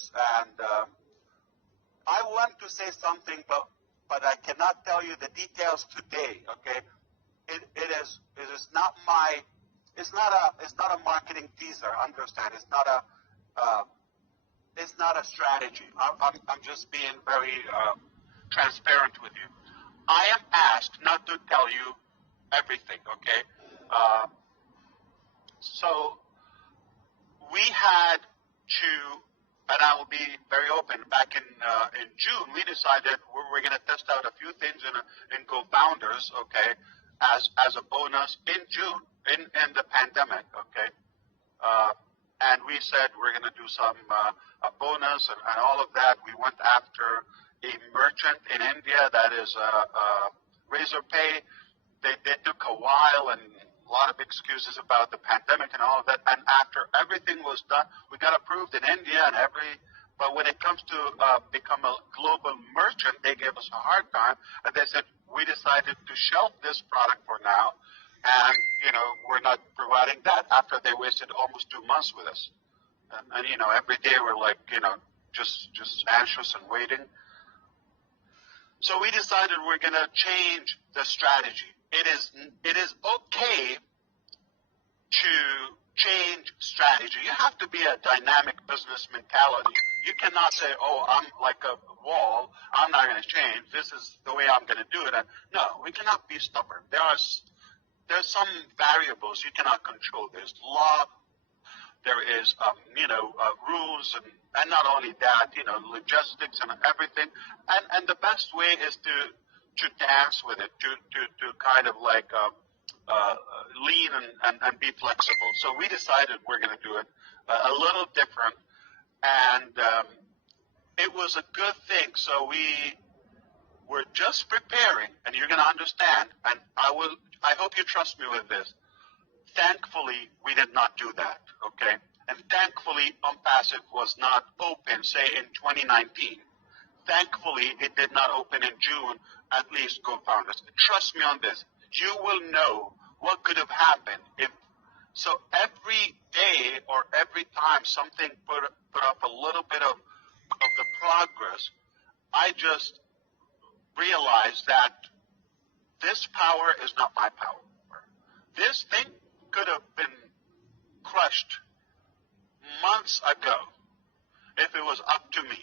this, and I want to say something, but I cannot tell you the details today. Okay, it is not my it's not a marketing teaser. Understand? It's not a strategy. I'm just being very transparent with you. I am asked not to tell you everything. Okay, so we had to, and I will be very open. Back in June, we decided we're going to test out a few things in co-founders, okay, as a bonus in June in the pandemic, okay, and we said we're going to do some a bonus and all of that. We went after a merchant in India that is Razor Pay. They took a while and a lot of excuses about the pandemic and all of that. And after everything was done, we got approved in India and but when it comes to become a global merchant, they gave us a hard time. And they said, we decided to shelf this product for now. And, we're not providing that after they wasted almost 2 months with us. And every day we're like, just anxious and waiting. So we decided we're going to change the strategy. It is okay to change strategy. You have to be a dynamic business mentality. You cannot say, oh, I'm like a wall. I'm not going to change. This is the way I'm going to do it. And no, we cannot be stubborn. There's some variables you cannot control. There's law. There is, rules, and not only that, logistics and everything. And the best way is to dance with it, to kind of like lean and be flexible. So we decided we're going to do it a little different, and it was a good thing. So we were just preparing, and you're going to understand, and I hope you trust me with this. Thankfully, we did not do that, okay? And thankfully, Onpassive was not open, say, in 2019. Thankfully, it did not open in June, at least co-founders. Trust me on this. You will know what could have happened if. So every day or every time something put up a little bit of the progress, I just realized that this power is not my power. This thing could have been crushed months ago if it was up to me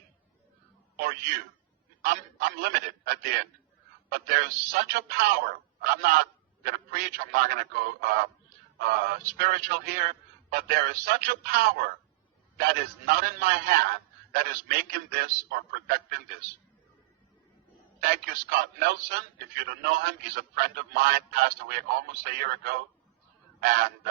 or you. I'm limited at the end, but there's such a power. I'm not going to preach. I'm not going to go spiritual here, but there is such a power that is not in my hand that is making this or protecting this. Thank you, Scott Nelson. If you don't know him, he's a friend of mine, passed away almost a year ago. And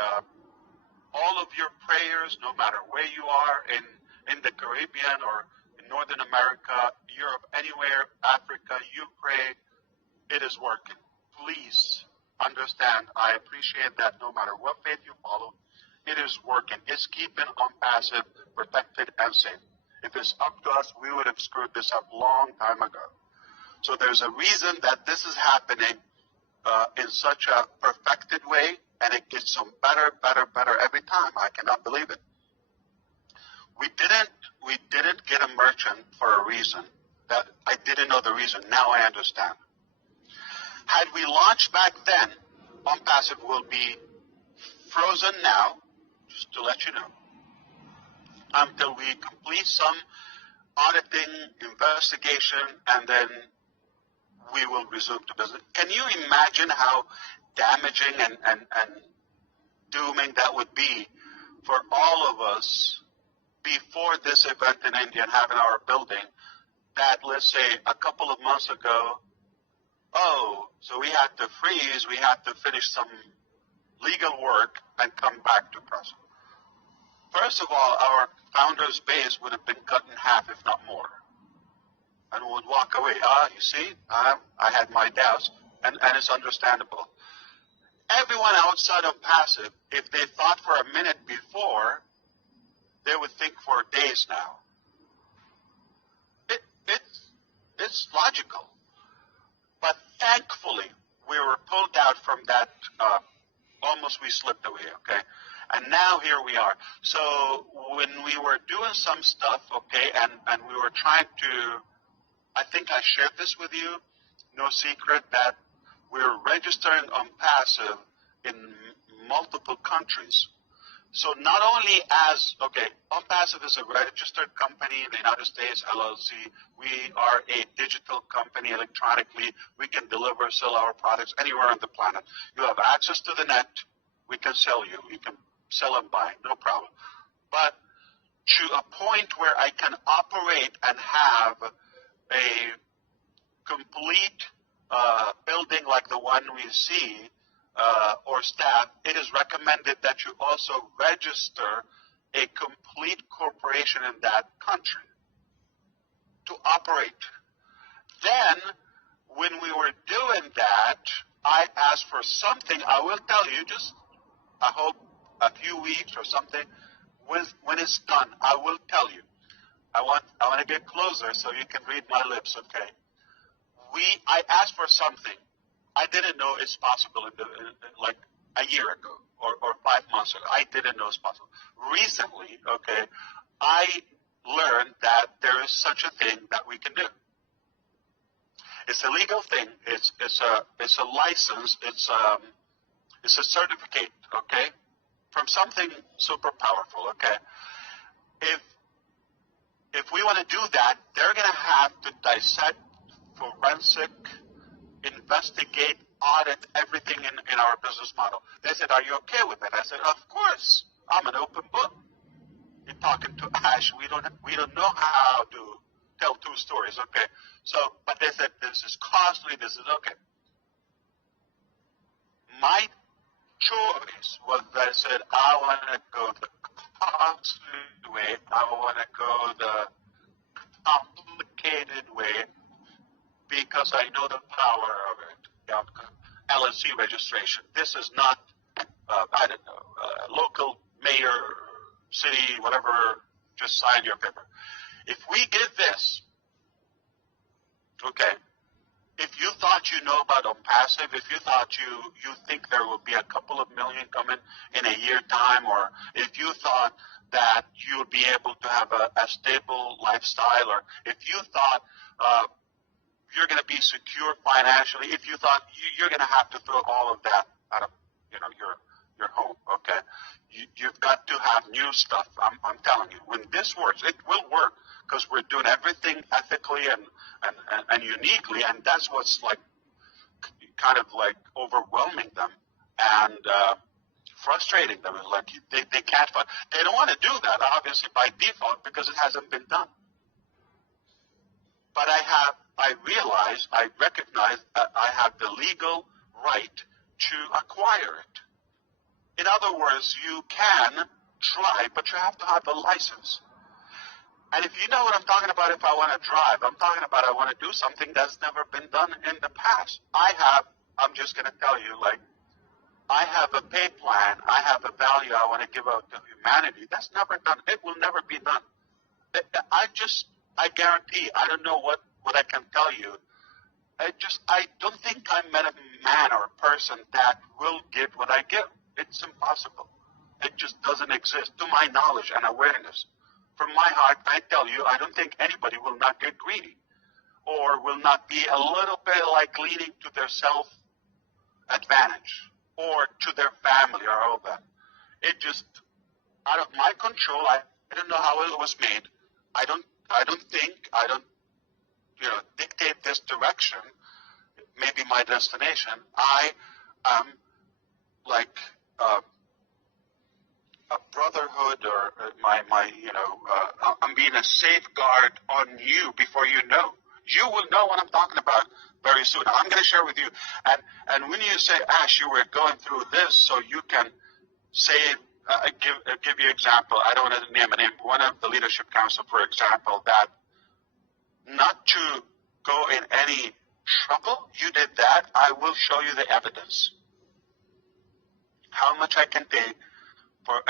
all of your prayers, no matter where you are in the Caribbean or in Northern America, Europe, anywhere, Africa, you pray, it is working. Please understand, I appreciate that no matter what faith you follow, it is working. It's keeping Onpassive protected and safe. If it's up to us, we would have screwed this up long time ago. So there's a reason that this is happening in such a perfected way, and it gets some better every time. I cannot believe it. We didn't get a merchant for a reason that I didn't know the reason. Now I understand. Had we launched back then, Onpassive will be frozen now, just to let you know, until we complete some auditing, investigation, and then we will resume to business. Can you imagine how damaging and dooming that would be for all of us before this event in India and having our building that, let's say, a couple of months ago, so we had to freeze, we had to finish some legal work and come back to press. First of all, our founders' base would have been cut in half, if not more, and would walk away. You see, I had my doubts, and it's understandable. Everyone outside of Passive, if they thought for a minute before, they would think for days now. It's logical. But thankfully, we were pulled out from that, almost we slipped away, okay? And now here we are. So when we were doing some stuff, okay, and we were trying to, I think I shared this with you, no secret, that we're registering Onpassive in multiple countries. So not only Onpassive is a registered company in the United States, LLC. We are a digital company electronically. We can deliver, sell our products anywhere on the planet. You have access to the net. We can sell you. You can sell and buy, no problem. But to a point where I can operate and have a complete building like the one we see, or staff, it is recommended that you also register a complete corporation in that country to operate. Then, when we were doing that, I asked for something. I will tell you, just I hope a few weeks or something. When it's done, I will tell you. I want to get closer so you can read my lips, okay? I asked for something. I didn't know it's possible like a year ago or 5 months ago. I didn't know it's possible. Recently, okay, I learned that there is such a thing that we can do. It's a legal thing. It's a license. It's a certificate, okay, from something super powerful, okay. If we want to do that, they're going to have to dissect, forensic, investigate, audit everything in our business model. They said, "Are you okay with it?" I said, "Of course. I'm an open book." You're talking to Ash. We don't know how to tell two stories, okay? So, but they said this is costly. This is okay. My choice was that I said I want to go the costly way. I want to go the complicated way, because I know the power of it. The outcome. LLC registration. This is not, I don't know, local mayor, city, whatever, just sign your paper. If we did this, okay, if you thought you know about Onpassive, if you thought you think there will be a couple of million coming in a year time, or if you thought that you would be able to have a stable lifestyle, or if you thought you're going to be secure financially, if you thought you're going to have to throw all of that out of your home, okay? You've got to have new stuff. I'm telling you, when this works, it will work, because we're doing everything ethically and uniquely, and that's what's like kind of like overwhelming them and frustrating them. Like they can't find. They don't want to do that, obviously, by default, because it hasn't been done. But I realize, I recognize that I have the legal right to acquire it. In other words, you can try, but you have to have a license. And if you know what I'm talking about, if I want to drive, I'm talking about I want to do something that's never been done in the past. I'm just going to tell you, like, I have a pay plan, I have a value I want to give out to humanity. That's never done. It will never be done. I guarantee, I don't know what I can tell you. I don't think I met a man or a person that will give what I give. It's impossible. It just doesn't exist, to my knowledge and awareness. From my heart, I tell you, I don't think anybody will not get greedy, or will not be a little bit like leaning to their self-advantage, or to their family, or all that. It just, out of my control, I don't know how it was made. I don't dictate this direction, maybe my destination. I am like a brotherhood, or I'm being a safeguard on you before you know. You will know what I'm talking about very soon. I'm going to share with you. And when you say, Ash, you were going through this, so you can say, give you example. I don't want to name a name. One of the leadership council, for example, that not to go in any trouble, you did that. I will show you the evidence. How much I can take for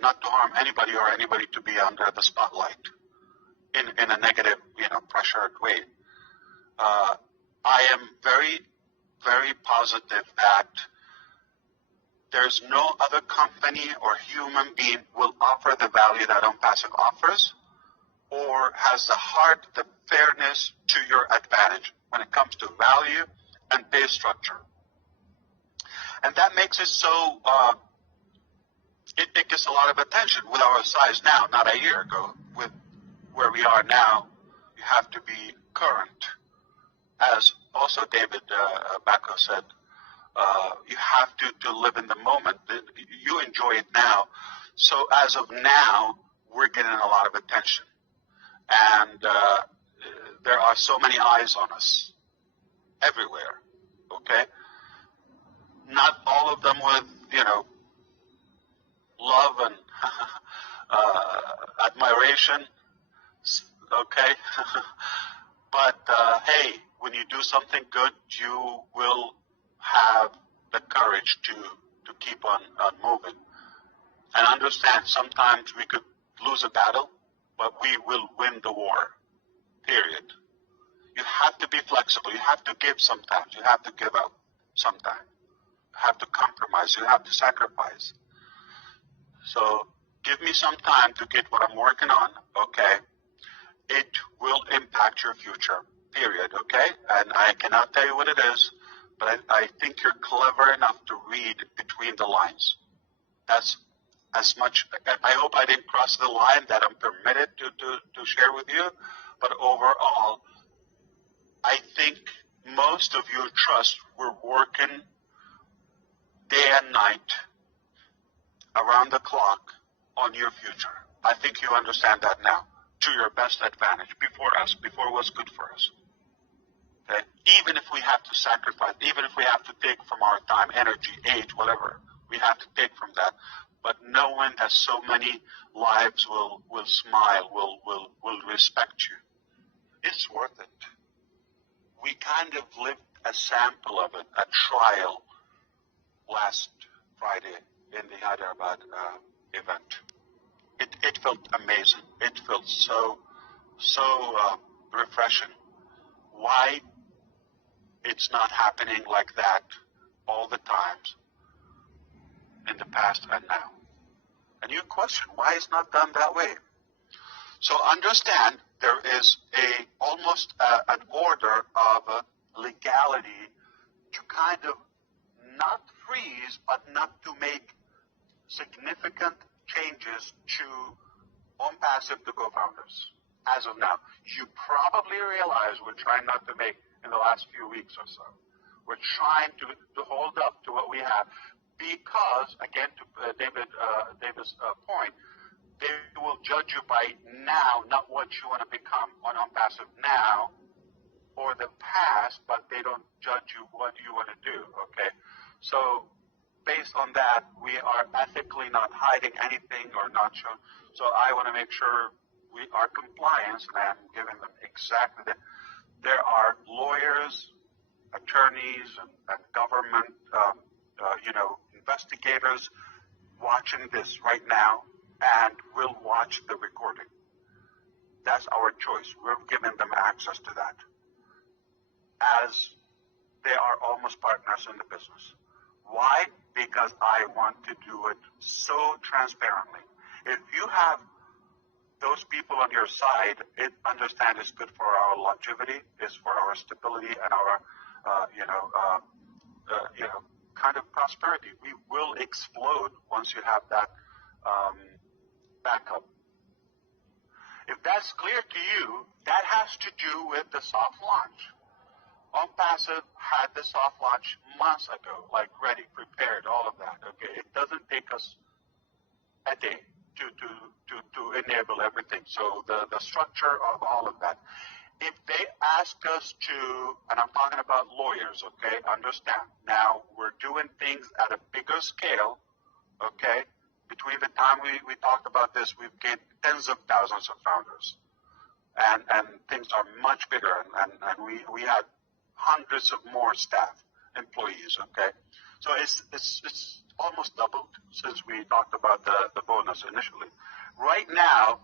not to harm anybody or anybody to be under the spotlight in a negative, pressured way. I am very, very positive that there's no other company or human being will offer the value that Onpassive offers, or has the heart, the fairness to your advantage when it comes to value and pay structure. And that makes it so, it gets a lot of attention with our size now, not a year ago. With where we are now, you have to be current. As also David Bacco said, you have to live in the moment. You enjoy it now. So as of now, we're getting a lot of attention. And there are so many eyes on us everywhere, okay? Not all of them with, love and admiration, okay? But hey, when you do something good, you will have the courage to keep on moving. And understand, sometimes we could lose a battle, but we will win the war, period. You have to be flexible. You have to give sometimes. You have to give up sometimes. You have to compromise. You have to sacrifice. So give me some time to get what I'm working on, okay? It will impact your future, period, okay? And I cannot tell you what it is, but I think you're clever enough to read between the lines. That's as much. I hope I didn't cross the line that I'm permitted to share with you, but overall, I think most of you trust we're working day and night around the clock on your future. I think you understand that now to your best advantage. Before it was good for us. Okay? Even if we have to sacrifice, even if we have to take from our time, energy, age, whatever, we have to take from that. But knowing that so many lives will smile, will respect you, it's worth it. We kind of lived a sample of it, a trial last Friday in the Hyderabad event. It felt amazing. It felt so refreshing. Why it's not happening like that all the times in the past and now? And you question why it's not done that way. So understand there is almost an order of legality to kind of not freeze, but not to make significant changes to Onpassive to co-founders as of now. You probably realize we're trying not to make in the last few weeks or so. We're trying to hold up to what we have because, again, to David's point, they will judge you by now, not what you want to become on Onpassive now or the past, but they don't judge you what you want to do, okay? So based on that, we are ethically not hiding anything or not showing. So I want to make sure we are compliance, and I'm giving them exactly that. There are lawyers, attorneys, and government, investigators watching this right now and will watch the recording. That's our choice. We're giving them access to that, as they are almost partners in the business. Why? Because I want to do it so transparently. If you have those people on your side, understand it's good for our longevity, it's for our stability and our, kind of prosperity. We will explode once you have that backup. If that's clear to you, that has to do with the soft launch. Onpassive had the soft launch months ago, like ready, prepared, all of that. Okay, it doesn't take us a day to enable everything. So the structure of all of that. If they ask us to, and I'm talking about lawyers, okay, understand. Now we're doing things at a bigger scale, okay. Between the time we talked about this, we've gained tens of thousands of founders, and things are much bigger, and we had hundreds of more staff, employees, okay? So it's almost doubled since we talked about the bonus initially. Right now,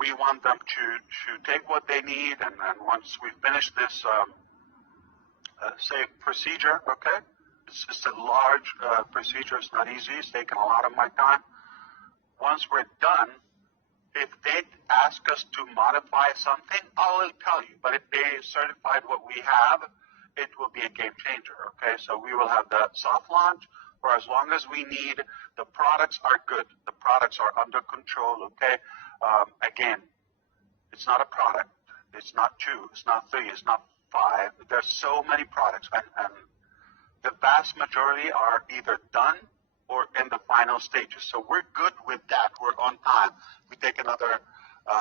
we want them to take what they need, and once we finish this safe procedure, okay? It's a large procedure. It's not easy. It's taken a lot of my time. Once we're done, if they ask us to modify something, I will tell you. But if they certified what we have, it will be a game changer. Okay, so we will have the soft launch for as long as we need. The products are good. The products are under control. Okay, again, it's not a product. It's not 2. It's not 3. It's not 5. There's so many products, and the vast majority are either done or in the final stages. So we're good with that. We're on time. We take another,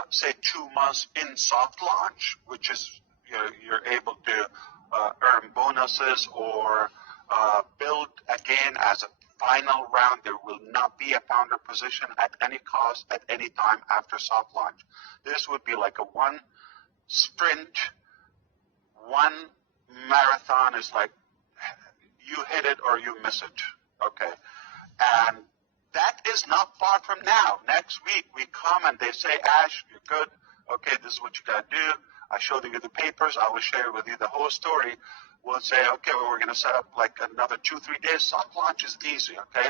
say, 2 months in soft launch, which is you're able to earn bonuses or build again as a final round. There will not be a founder position at any cost at any time after soft launch. This would be like a one sprint, one marathon. Is like you hit it or you miss it. Okay. And that is not far from now. Next week, we come and they say, Ash, you're good. Okay, this is what you got to do. I showed you the papers. I will share with you the whole story. We'll say, okay, well, we're going to set up like another 2-3 days. Soft launch is easy, okay?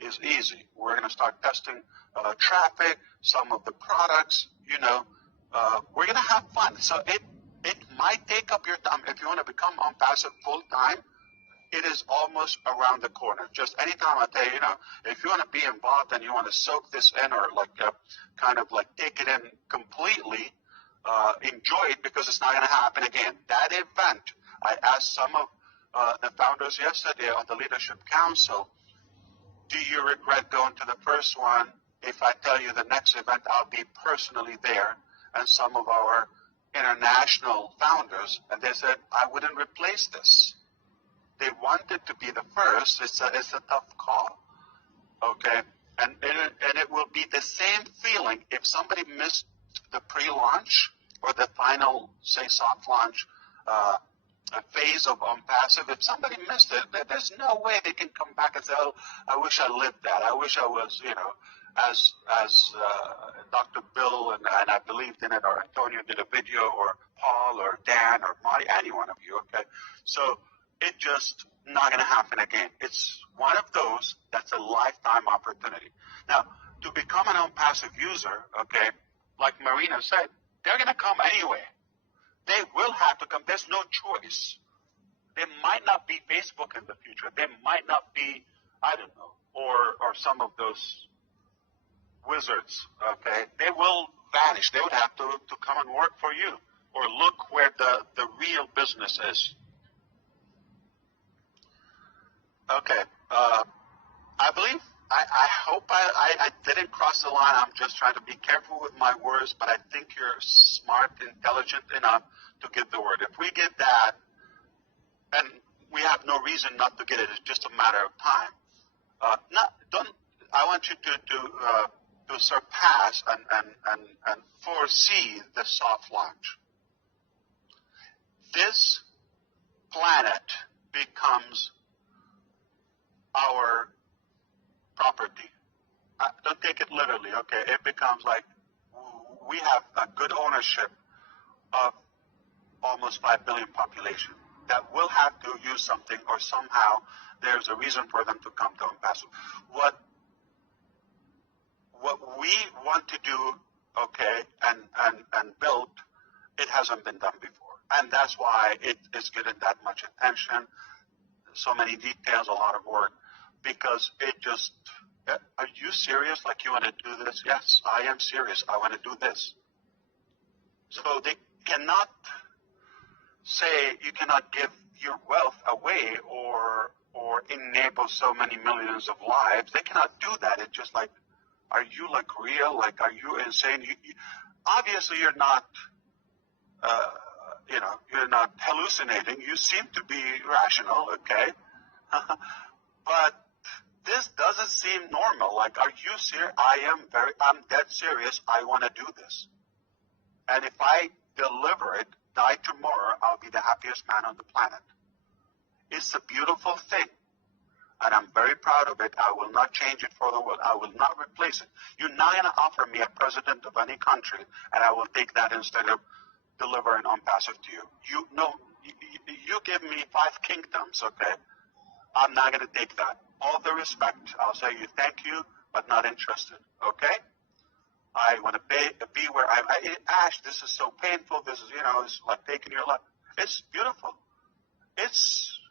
Is easy. We're going to start testing traffic, some of the products, we're going to have fun. So it might take up your time. If you want to become Onpassive full time, it is almost around the corner. Just anytime I tell you, if you want to be involved and you want to soak this in or kind of take it in completely, enjoy it because it's not going to happen again. That event, I asked some of the founders yesterday on the Leadership Council, do you regret going to the first one? If I tell you the next event, I'll be personally there. And some of our international founders, and they said, I wouldn't replace this. They wanted to be the first. It's a tough call, okay? And it will be the same feeling if somebody missed the pre-launch or the final, say, soft launch phase of Onpassive. If somebody missed it, there's no way they can come back and say, oh, I wish I lived that. I wish I was, as Dr. Bill and I believed in it, or Antonio did a video, or Paul or Dan or Marty, any one of you, okay? So it just not going to happen again. It's one of those that's a lifetime opportunity. Now, to become an Onpassive user, okay, like Marina said, they're going to come anyway. They will have to come. There's no choice. There might not be Facebook in the future. There might not be, I don't know, or some of those wizards, okay? They will vanish. They would have to come and work for you or look where the real business is. Okay. I believe, I hope I didn't cross the line. I'm just trying to be careful with my words, but I think you're smart, intelligent enough to get the word. If we get that, and we have no reason not to get it, it's just a matter of time. I want you to surpass and foresee the soft launch. This planet becomes our property. Don't take it literally, okay? It becomes like we have a good ownership of almost 5 billion population that will have to use something, or somehow there's a reason for them to come to Onpassive. What we want to do, okay, and build, it hasn't been done before. And that's why it is getting that much attention, so many details, a lot of work, because it just, are you serious? Like, you want to do this? Yes, I am serious. I want to do this. So they cannot say you cannot give your wealth away or enable so many millions of lives. They cannot do that. It's just like, are you like real? Like, are you insane? Obviously, you're not, you're not hallucinating. You seem to be rational, okay? But this doesn't seem normal. Like, are you serious? I'm dead serious. I want to do this. And if I deliver it, die tomorrow, I'll be the happiest man on the planet. It's a beautiful thing. And I'm very proud of it. I will not change it for the world. I will not replace it. You're not going to offer me a president of any country, and I will take that instead of delivering Onpassive to you. You give me 5 kingdoms, okay? I'm not going to take that. All the respect. I'll say you thank you, but not interested. Okay? I want to be where Ash, this is so painful. This is, it's like taking your life. It's beautiful.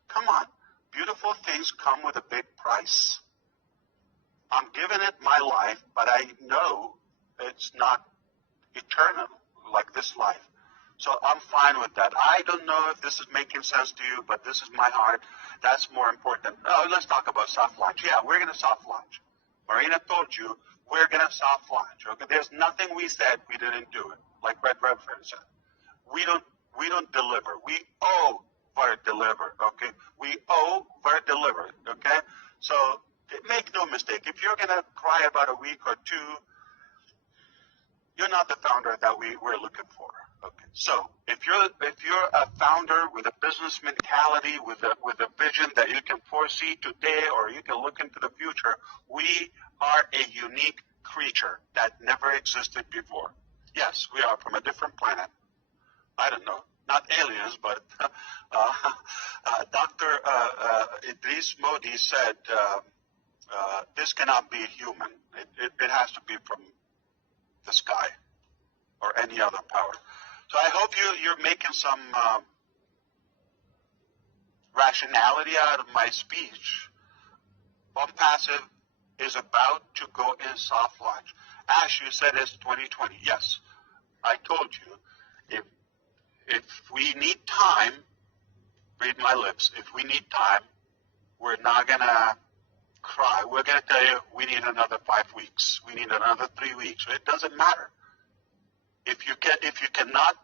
Come on. Beautiful things come with a big price. I'm giving it my life, but I know it's not eternal like this life. So I'm fine with that. I don't know if this is making sense to you, but this is my heart. That's more important. Oh, let's talk about soft launch. Yeah, we're going to soft launch. Marina told you we're going to soft launch. Okay, there's nothing we said we didn't do it. Like Red Redford said, we don't deliver. We owe for deliver. Okay, we owe for deliver. Okay, so make no mistake. If you're going to cry about a week or two, you're not the founder that we're looking for. Okay. So if you're a founder with a business mentality, with a vision that you can foresee today or you can look into the future, we are a unique creature that never existed before. Yes, we are from a different planet. I don't know, not aliens, but Dr. Idris Modi said this cannot be human. It has to be from the sky or any other power. So I hope you're making some rationality out of my speech. Onpassive is about to go in soft launch. Ash, you said it's 2020. Yes, I told you. If we need time, read my lips. If we need time, we're not gonna cry. We're gonna tell you we need another 5 weeks. We need another 3 weeks. It doesn't matter. If you cannot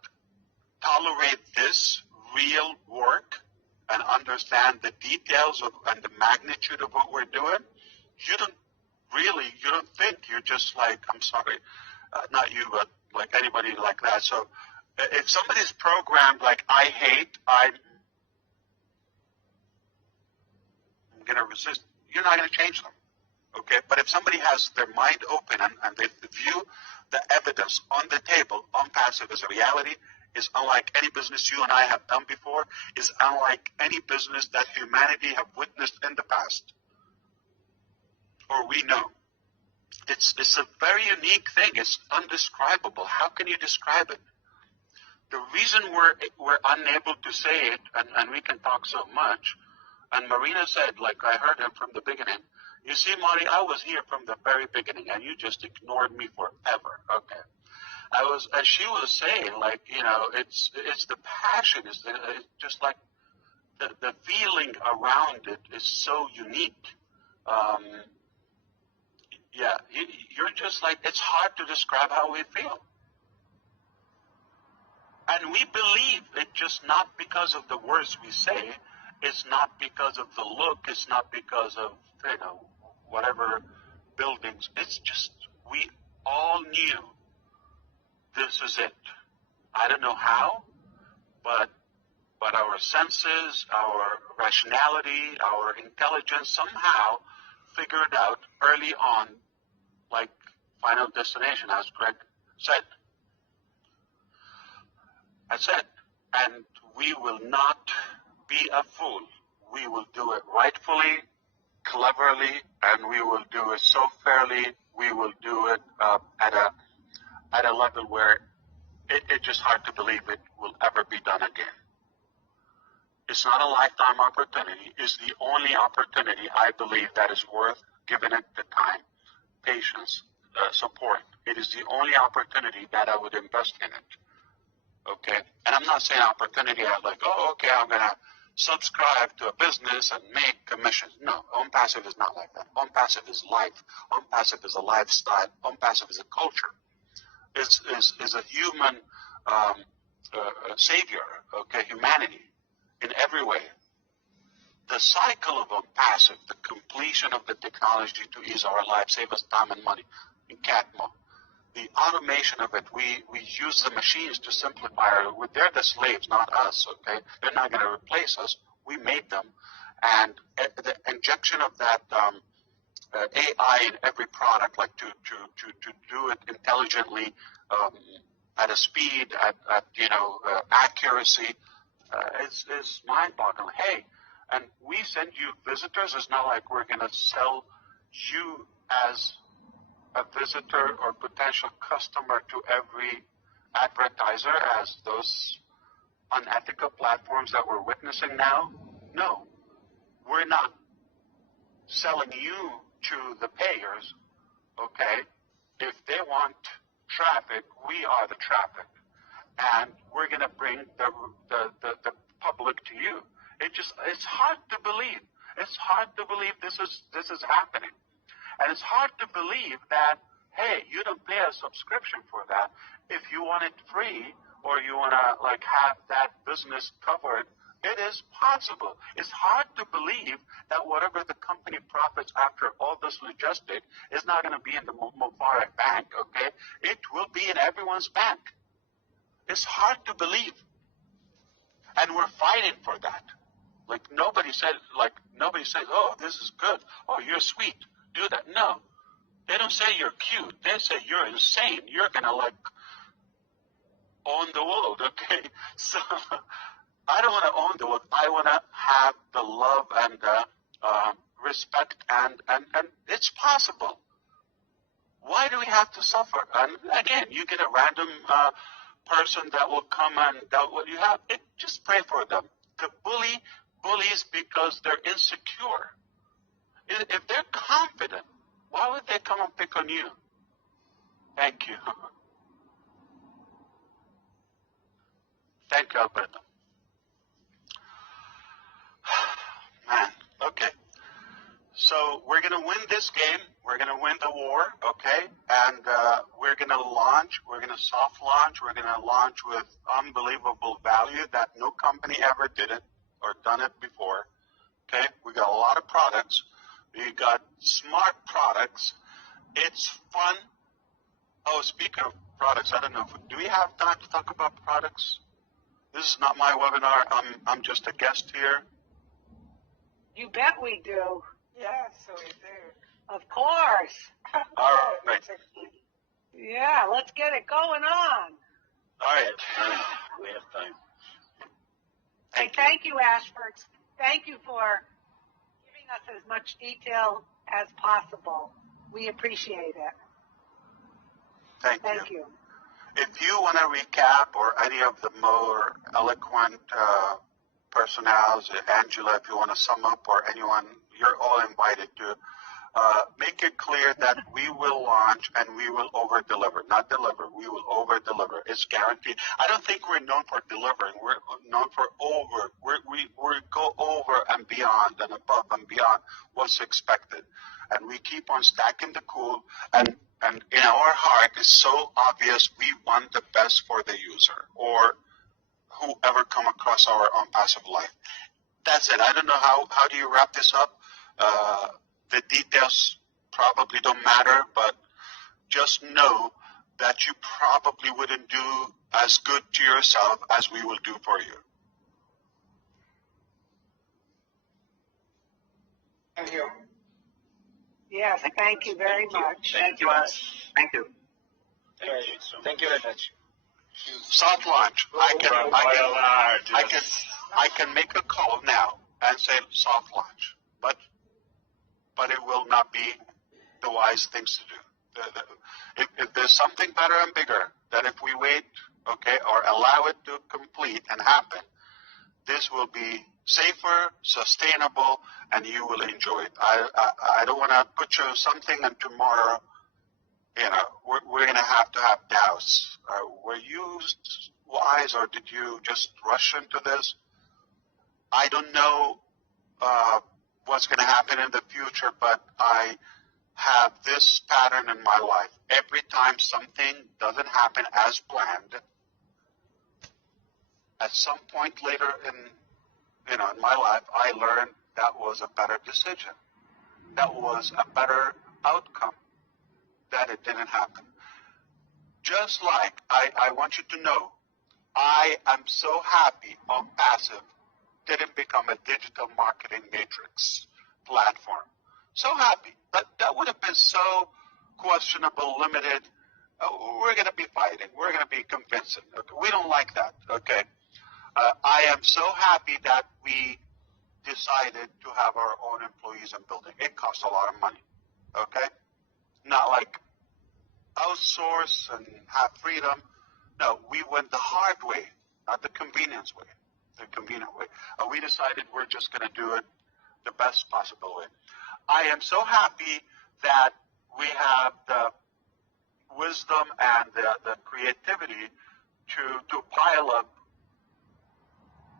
tolerate this real work and understand the details and the magnitude of what we're doing, you don't think, you're just like, I'm sorry, not you, but like anybody like that. So if somebody's programmed like I'm going to resist, you're not going to change them. Okay, but if somebody has their mind open and they view the evidence on the table, Onpassive is a reality, is unlike any business you and I have done before, is unlike any business that humanity have witnessed in the past, or we know. It's a very unique thing. It's undescribable. How can you describe it? The reason we're unable to say it, and we can talk so much, and Marina said, like I heard him from the beginning, you see, Marty, I was here from the very beginning, and you just ignored me forever. Okay. As she was saying, like, it's the passion, it's just like the feeling around it is so unique. Yeah, you're just like, it's hard to describe how we feel. And we believe it just not because of the words we say, it's not because of the look, it's not because of, whatever buildings. It's just, we all knew this is it. I don't know how, but our senses, our rationality, our intelligence somehow figured out early on, like Final Destination, as Greg said. I said, and we will not be a fool. We will do it rightfully, cleverly, and we will do it so fairly. We will do it at a level where it's just hard to believe it will ever be done again. It's not a lifetime opportunity. It's the only opportunity, I believe, that is worth giving it the time, patience, support. It is the only opportunity that I would invest in it. Okay? And I'm not saying opportunity, I'm like, okay, I'm going to subscribe to a business and make commissions. No, Onpassive is not like that. Onpassive is life. Onpassive is a lifestyle. Onpassive is a culture. Is a human savior, okay, humanity in every way. The cycle of Onpassive, the completion of the technology to ease our lives, save us time and money in CATMO, the automation of it, we use the machines to simplify our, they're the slaves, not us, okay? They're not going to replace us. We made them. And the injection of that AI in every product, like to do it intelligently, at a speed, at accuracy, is mind-boggling. Hey, and we send you visitors. It's not like we're going to sell you as a visitor or potential customer to every advertiser as those unethical platforms that we're witnessing now. No, we're not selling you to the payers, okay? If they want traffic, we are the traffic. And we're going to bring the public to you. It's hard to believe. It's hard to believe this is happening. And it's hard to believe that, hey, you don't pay a subscription for that. If you want it free or you want to like have that business covered, it is possible. It's hard to believe that whatever the company profits after all this logistic is not going to be in the Mubarak bank, okay? It will be in everyone's bank. It's hard to believe. And we're fighting for that. Like nobody said, oh, this is good. Oh, you're sweet. Do that. No. They don't say you're cute. They say you're insane. You're going to like own the world, okay? So I don't want to own the world. I want to have the love and respect, and it's possible. Why do we have to suffer? And again, you get a random person that will come and doubt what you have. Just pray for them. To bullies because they're insecure. If they're confident, why would they come and pick on you? Thank you. Thank you, Alberto. Man, okay. So we're going to win this game. We're going to win the war, okay? And we're going to launch. We're going to soft launch. We're going to launch with unbelievable value that no company ever did it or done it before, okay? We got a lot of products. We got smart products. It's fun. Oh, speaking of products, I don't know. Do we have time to talk about products? This is not my webinar. I'm just a guest here. You bet we do. Yes, so we do. Of course. All right. Yeah, let's get it going on. All right. We have time. Thank you, Ashford. Thank you for giving us as much detail as possible. We appreciate it. Thank you. If you want to recap, or any of the more eloquent personnels, Angela, if you want to sum up, or anyone, you're all invited to make it clear that we will launch and we will over-deliver, not deliver. We will over-deliver. It's guaranteed. I don't think we're known for delivering. We're known for over. We go over and beyond and above and beyond what's expected. And we keep on stacking the cool, and in our heart it's so obvious we want the best for the user or whoever come across our Onpassive life. That's it. I don't know how do you wrap this up. The details probably don't matter, but just know that you probably wouldn't do as good to yourself as we will do for you. Thank you. Yes, thank you very much. Thank you, Ash. Thank you. Thank you very much. Soft launch. I can make a call now and say soft launch, but it will not be the wise things to do. If there's something better and bigger, that if we wait, okay, or allow it to complete and happen, this will be safer, sustainable, and you will enjoy it. I don't want to put you on something and tomorrow, we're going to have doubts. Were you wise, or did you just rush into this? I don't know what's going to happen in the future, but I have this pattern in my life. Every time something doesn't happen as planned, at some point later in my life, I learned that was a better decision. That was a better outcome, that it didn't happen. Just like I want you to know, I am so happy Onpassive didn't become a digital marketing matrix platform. So happy. That would have been so questionable, limited. We're going to be fighting. We're going to be convincing. Okay? We don't like that. Okay. I am so happy that we decided to have our own employees in building. It costs a lot of money, okay? Not like outsource and have freedom. No, we went the hard way, not the convenience way, the convenient way. We decided we're just going to do it the best possible way. I am so happy that we have the wisdom and the creativity to pile up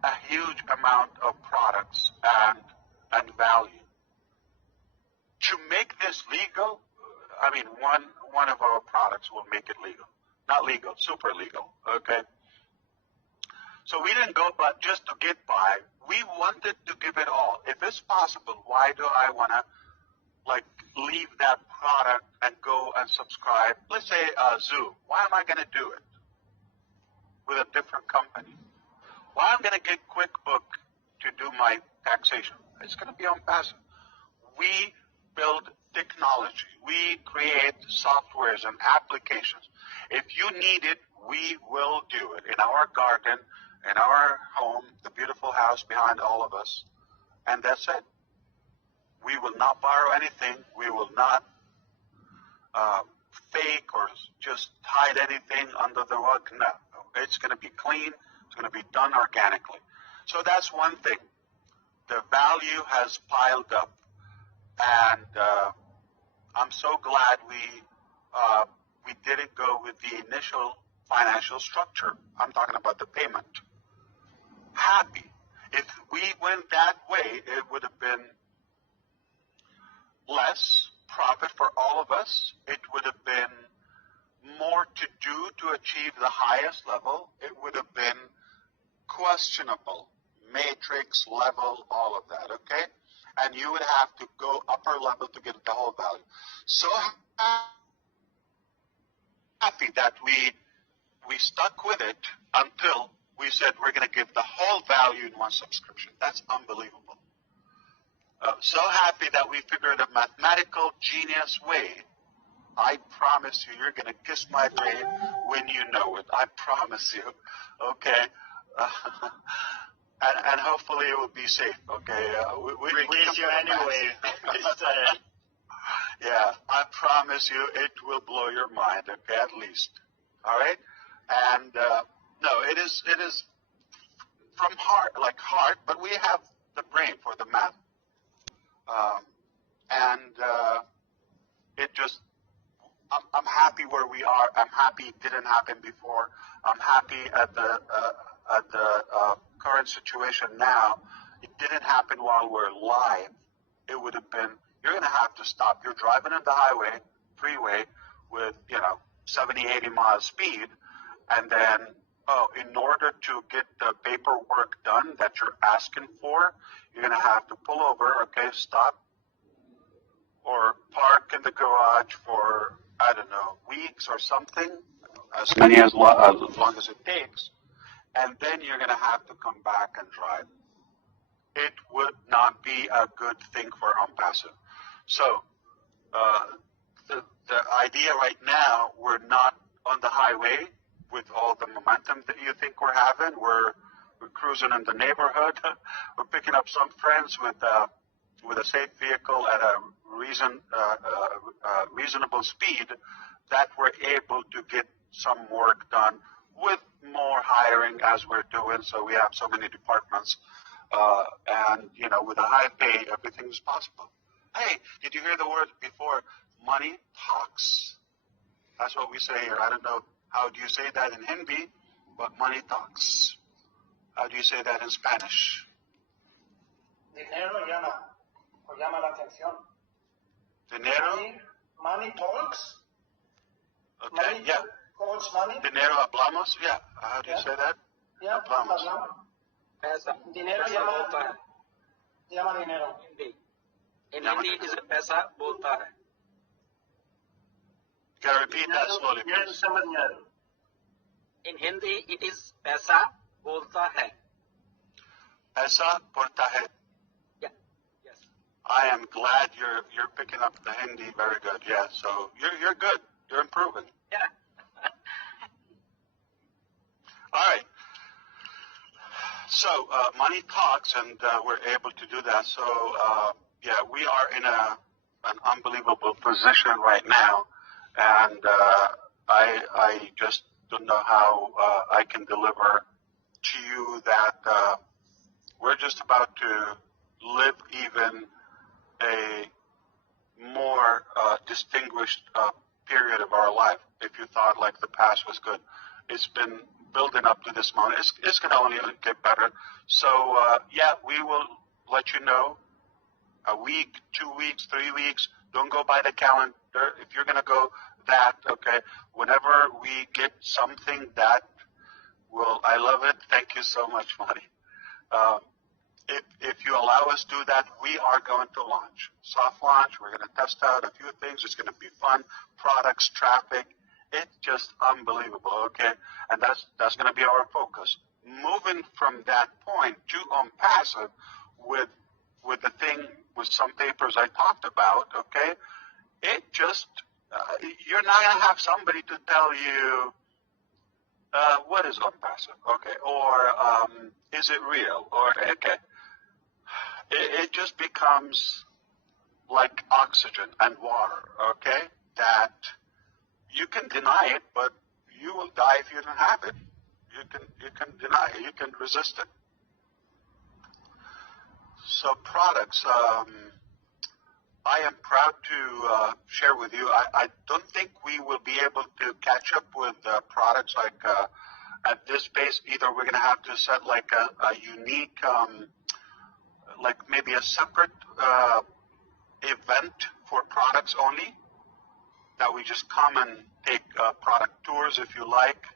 a huge amount of products and value. To make this legal, I mean, one of our products will make it legal. Not legal, super legal, okay? So we didn't go but just to get by. We wanted to give it all. If it's possible, why do I want to like leave that product and go and subscribe? Let's say Zoom. Why am I going to do it with a different company? Why am I going to get QuickBook to do my taxation? It's going to be Onpassive. We build technology. We create softwares and applications. If you need it, we will do it in our garden, in our home, the beautiful house behind all of us. And that's it. We will not borrow anything. We will not fake or just hide anything under the rug. No, it's going to be clean. It's going to be done organically. So that's one thing. The value has piled up, and I'm so glad we didn't go with the initial financial structure. I'm talking about the payment. Happy. If we went that way, it would have been less profit for all of us. It would have been more to do to achieve the highest level. It would have been questionable, matrix level, all of that, okay? And you would have to go upper level to get the whole value. So happy that we stuck with it until we said we're going to give the whole value in one subscription. That's unbelievable. So happy that we figured a mathematical genius way. I promise you, you're going to kiss my brain when you know it. I promise you. Okay? And hopefully it will be safe. Okay? We kiss you anyway. Yeah, I promise you it will blow your mind, okay, at least. All right? And no, it is from heart, but we have the brain for the math. It just, I'm happy where we are. I'm happy it didn't happen before. I'm happy at the current situation now. It didn't happen while we're live. It would have been, you're going to have to stop. You're driving on the highway, freeway, with, 70, 80 miles speed. And then, in order to get the paperwork done that you're asking for, you're going to have to pull over, okay, stop, or park in the garage for, I don't know, weeks or something, as many as long as it takes. And then you're going to have to come back and drive. It would not be a good thing for Onpassive. So the idea right now, we're not on the highway with all the momentum that you think we're having. We're cruising in the neighborhood. We're picking up some friends with a safe vehicle at a reasonable speed that we're able to get some work done with more hiring as we're doing. So we have so many departments. And, with a high pay, everything is possible. Hey, did you hear the word before? Money talks. That's what we say here. I don't know how do you say that in Hindi, but money talks. How do you say that in Spanish? Dinero llama la atención. Dinero? Money talks. Okay, Money yeah. calls money. Dinero hablamos, yeah. How do you say that? Yeah, Hablamos. Dinero llama dinero. In Hindi, it is पैसा बोलता है. Can you repeat that slowly, please? In Hindi, it is पैसा बोलता है. Aisa porta hai. Yeah. Yes. I am glad you're picking up the Hindi very good. Yeah, so you're good. You're improving. Yeah. All right. So money talks, and we're able to do that. So yeah, we are in an unbelievable position right now, and I just don't know how I can deliver to you that we're just about to live even a more distinguished period of our life. If you thought like the past was good, it's been building up to this moment. It's going to only get better. So yeah, we will let you know. A week, 2 weeks, 3 weeks. Don't go by the calendar. If you're going to go that, okay. Whenever we get something that will, I love it. Thank you so much, Monty. If you allow us to do that, we are going to launch. Soft launch, we're going to test out a few things. It's going to be fun. Products, traffic. It's just unbelievable, okay? And that's going to be our focus. Moving from that point to Onpassive with the thing, with some papers I talked about, okay? It just, you're not going to have somebody to tell you, what is Onpassive, okay? Or is it real? Or, okay. It just becomes like oxygen and water, okay? That you can deny it, but you will die if you don't have it. You can deny it. You can resist it. So products, I am proud to share with you. I don't think we will be able to catch up with products like at this pace. Either we're going to have to set like a unique, like maybe a separate event for products only, that we just come and take product tours if you like.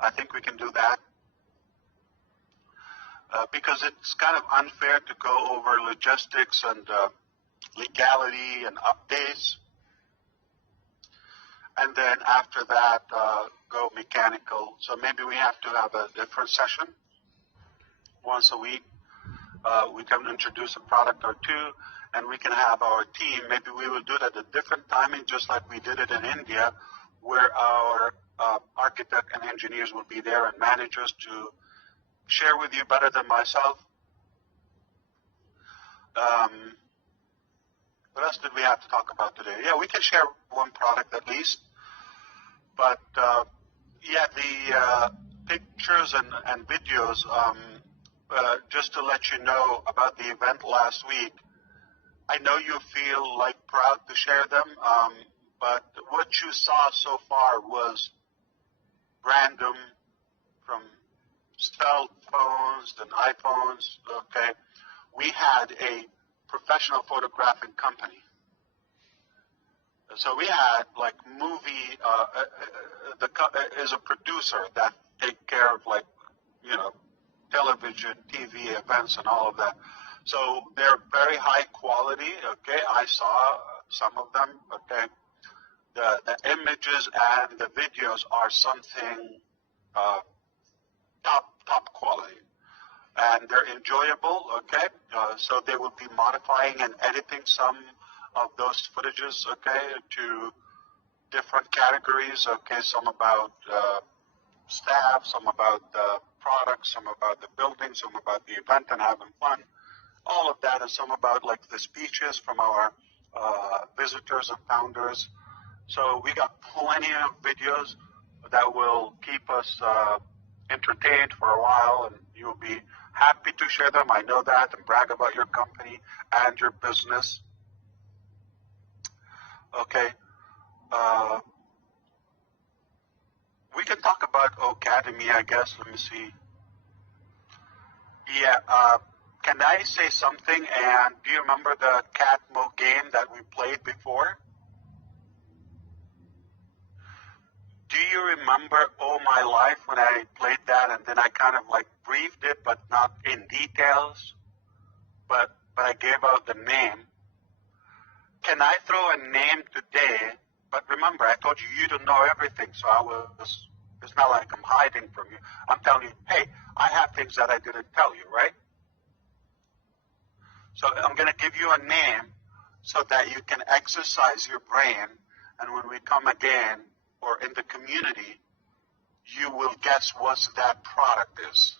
I think we can do that. Because it's kind of unfair to go over logistics and legality and updates. And then after that, go mechanical. So maybe we have to have a different session once a week. We can introduce a product or two, and we can have our team. Maybe we will do it at a different timing, just like we did it in India, where our architect and engineers will be there and managers to share with you better than myself. What else did we have to talk about today? Yeah, we can share one product at least. But yeah, the pictures and videos, just to let you know about the event last week. I know you feel like proud to share them, but what you saw so far was random, from cell phones and iPhones, okay? We had a professional photographing company. So we had like movie, is a producer that take care of like, television, TV events and all of that. So they're very high quality, okay? I saw some of them, okay? The images and the videos are something top quality. And they're enjoyable, okay? So they will be modifying and editing some of those footages, okay, to different categories, okay? Some about staff, some about the products, some about the building, some about the event and having fun. All of that, and some about like the speeches from our visitors and founders. So we got plenty of videos that will keep us entertained for a while, and you'll be happy to share them. I know that, and brag about your company and your business. Okay. We can talk about Academy, I guess. Let me see. Yeah. Can I say something? And do you remember the Catmo game that we played before? Do you remember All My Life when I played that, and then I kind of like briefed it, but not in details, but I gave out the name. Can I throw a name today? But remember, I told you you don't know everything, so it's not like I'm hiding from you. I'm telling you, hey, I have things that I didn't tell you, right? So I'm going to give you a name so that you can exercise your brain, and when we come again, or in the community, you will guess what that product is.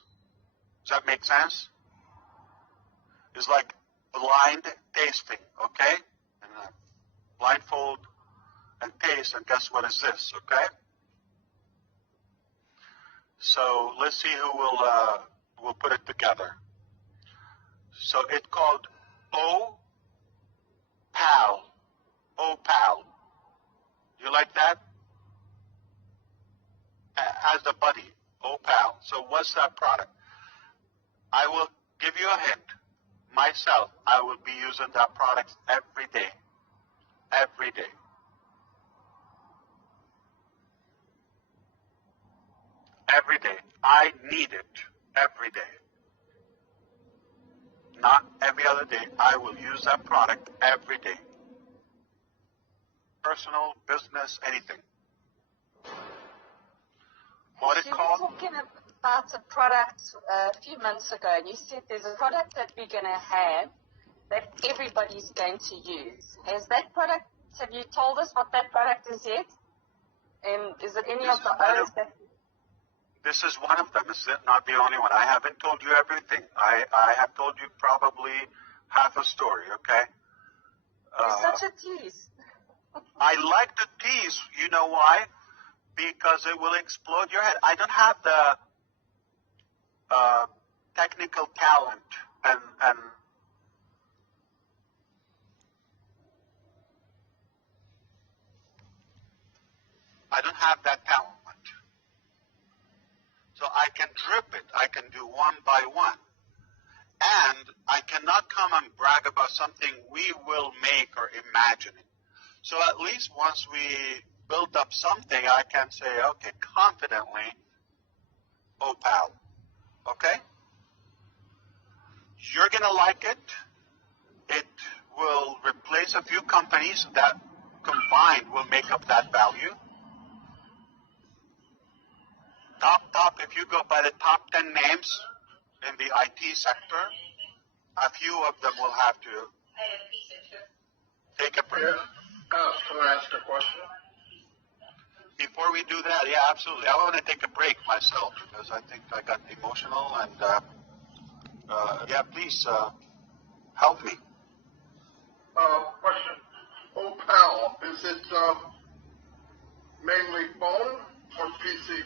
Does that make sense? It's like blind tasting, okay? And blindfold and taste, and guess what is this, okay? So let's see who will put it together. So it's called Opal. Opal. You like that? As a buddy, Opal. So what's that product? I will give you a hint. Myself, I will be using that product every day. Every day. Every day. I need it every day. Not every other day. I will use that product every day. Personal, business, anything. What it You were called? talking about a product a few months ago, and you said there's a product that we're going to have that everybody's going to use. Has that product, have you told us what that product is yet? And is it any of the others that... This is one of them. It's not the only one. I haven't told you everything. I have told you probably half a story, okay? You're such a tease. I like to tease. You know why? Because it will explode your head. I don't have the technical talent and I don't have that talent. So I can drip it. I can do one by one. And I cannot come and brag about something we will make or imagine it. So at least once we build up something, I can say, okay, confidently, Opal. Okay? You're going to like it. It will replace a few companies that combined will make up that value. Top, if you go by the top 10 names in the IT sector, a few of them will have to take a break. Can I ask a question? Before we do that, yeah, absolutely. I want to take a break myself because I think I got emotional and, yeah, please help me. Question. Opal, is it mainly phone or PC?